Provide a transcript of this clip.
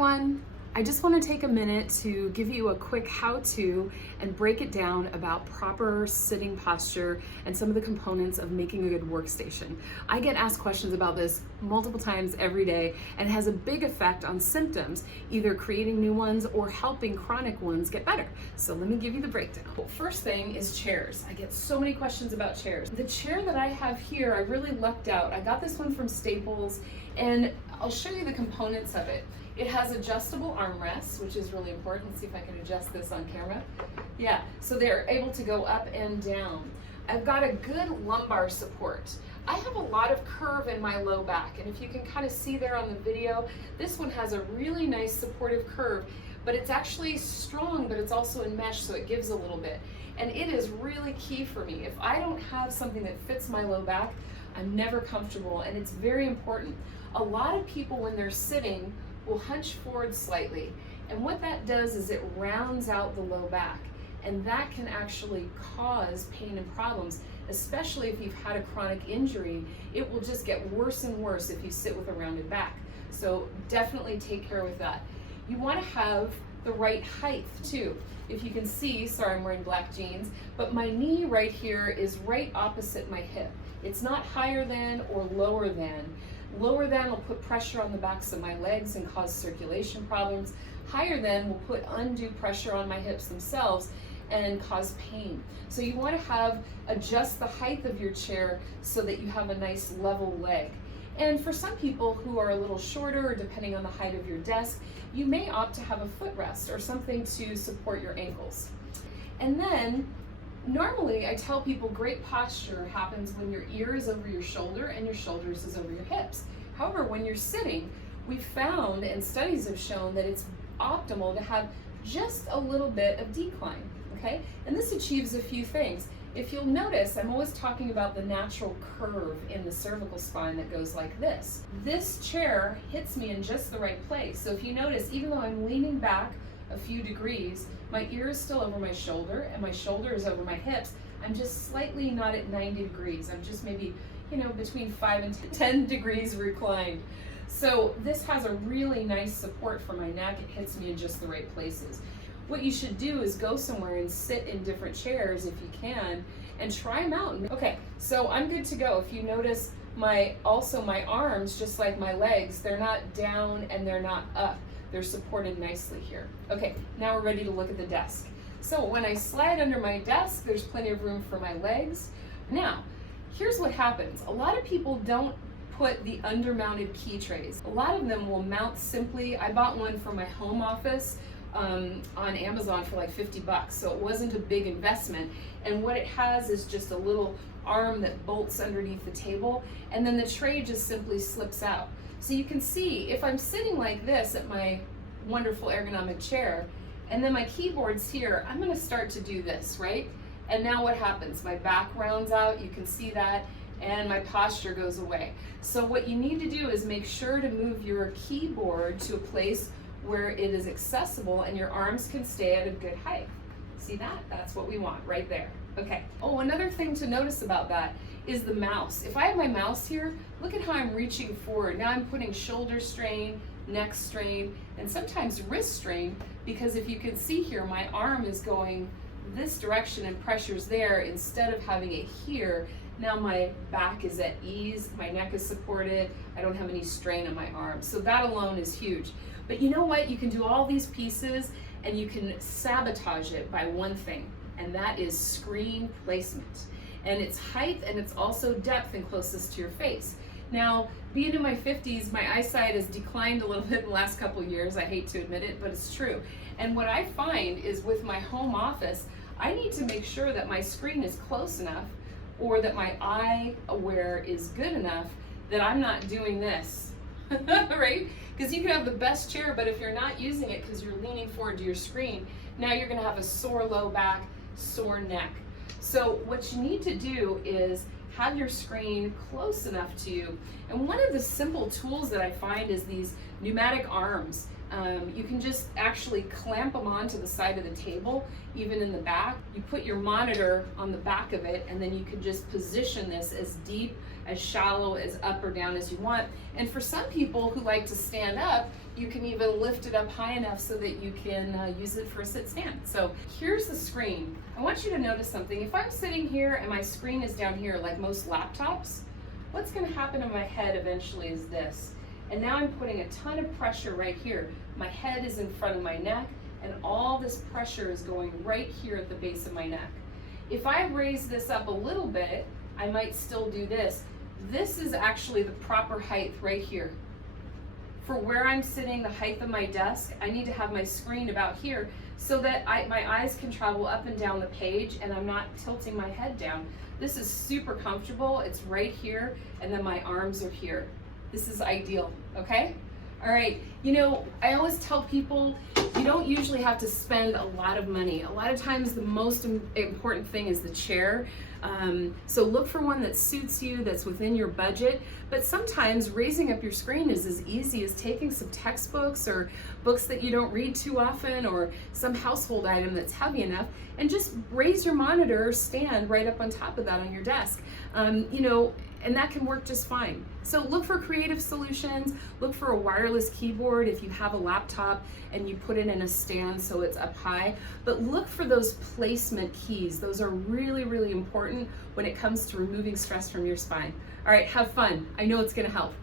everyone. I just want to take a minute to give you a quick how-to and break it down about proper sitting posture and some of the components of making a good workstation. I get asked questions about this multiple times every day, and it has a big effect on symptoms, either creating new ones or helping chronic ones get better. So let me give you the breakdown. First thing is chairs. I get so many questions about chairs. The chair that I have here, I really lucked out. I got this one from Staples, and I'll show you the components of it. It has adjustable armrests, which is really important. Let's see if I can adjust this on camera. Yeah, so they're able to go up and down. I've got a good lumbar support. I have a lot of curve in my low back, and if you can kind of see there on the video, this one has a really nice supportive curve, but it's actually strong, but it's also in mesh, so it gives a little bit. And it is really key for me. If I don't have something that fits my low back, I'm never comfortable, and it's very important. A lot of people, when they're sitting, will hunch forward slightly, and what that does is it rounds out the low back, and that can actually cause pain and problems, especially if you've had a chronic injury. It will just get worse and worse if you sit with a rounded back. So definitely take care with that. You want to have the right height too. If you can see, sorry, I'm wearing black jeans, but my knee right here is right opposite my hip. It's not higher than or lower than. Lower than will put pressure on the backs of my legs and cause circulation problems. Higher than will put undue pressure on my hips themselves and cause pain. So you want to adjust the height of your chair so that you have a nice level leg. And for some people who are a little shorter, or depending on the height of your desk, you may opt to have a footrest or something to support your ankles. And then normally I tell people great posture happens when your ear is over your shoulder and your shoulders is over your hips. However, when you're sitting, we've found, and studies have shown, that it's optimal to have just a little bit of decline, okay? And this achieves a few things. If you'll notice, I'm always talking about the natural curve in the cervical spine that goes like this. This chair hits me in just the right place. So if you notice, even though I'm leaning back a few degrees, my ear is still over my shoulder and my shoulder is over my hips. I'm just slightly not at 90 degrees. I'm just maybe, between 5 and 10 degrees reclined. So this has a really nice support for my neck. It hits me in just the right places. What you should do is go somewhere and sit in different chairs if you can and try them out. Okay, so I'm good to go. If you notice my arms, just like my legs, they're not down and they're not up. They're supported nicely here. Okay, now we're ready to look at the desk. So when I slide under my desk, there's plenty of room for my legs. Now, here's what happens. A lot of people don't put the under-mounted key trays. A lot of them will mount simply. I bought one for my home office on Amazon for like 50 bucks, so it wasn't a big investment. And what it has is just a little arm that bolts underneath the table, and then the tray just simply slips out. So you can see, if I'm sitting like this at my wonderful ergonomic chair, and then my keyboard's here, I'm gonna start to do this, right? And now what happens? My back rounds out, you can see that, and my posture goes away. So what you need to do is make sure to move your keyboard to a place where it is accessible and your arms can stay at a good height. See that? That's what we want right there. Okay. Oh, another thing to notice about that is the mouse. If I have my mouse here, look at how I'm reaching forward. Now I'm putting shoulder strain, neck strain, and sometimes wrist strain, because if you can see here, my arm is going this direction and pressure's there instead of having it here. Now my back is at ease, my neck is supported, I don't have any strain on my arms. So that alone is huge. But you know what? You can do all these pieces and you can sabotage it by one thing, and that is screen placement. And it's height, and it's also depth and closest to your face. Now, being in my 50s, my eyesight has declined a little bit in the last couple of years. I hate to admit it, but it's true. And what I find is with my home office, I need to make sure that my screen is close enough, or that my eye aware is good enough that I'm not doing this, right? Because you can have the best chair, but if you're not using it because you're leaning forward to your screen, now you're gonna have a sore low back, sore neck. So what you need to do is have your screen close enough to you. And one of the simple tools that I find is these pneumatic arms. You can just actually clamp them onto the side of the table, even in the back. You put your monitor on the back of it, and then you can just position this as deep, as shallow, as up or down as you want. And for some people who like to stand up, you can even lift it up high enough so that you can use it for a sit stand. So here's the screen. I want you to notice something. If I'm sitting here and my screen is down here like most laptops, what's going to happen in my head eventually is this. And now I'm putting a ton of pressure right here. My head is in front of my neck, and all this pressure is going right here at the base of my neck. If I raise this up a little bit, I might still do this. This is actually the proper height right here. For where I'm sitting, the height of my desk, I need to have my screen about here so that my eyes can travel up and down the page and I'm not tilting my head down. This is super comfortable. It's right here, and then my arms are here. This is ideal, okay? All right, you know, I always tell people you don't usually have to spend a lot of money. A lot of times the most important thing is the chair. So look for one that suits you, that's within your budget. But sometimes raising up your screen is as easy as taking some textbooks or books that you don't read too often, or some household item that's heavy enough, and just raise your monitor or stand right up on top of that on your desk. You know, and that can work just fine. So look for creative solutions, look for a wireless keyboard if you have a laptop and you put it in a stand so it's up high, but look for those placement keys. Those are really, really important when it comes to removing stress from your spine. All right, have fun. I know it's gonna help.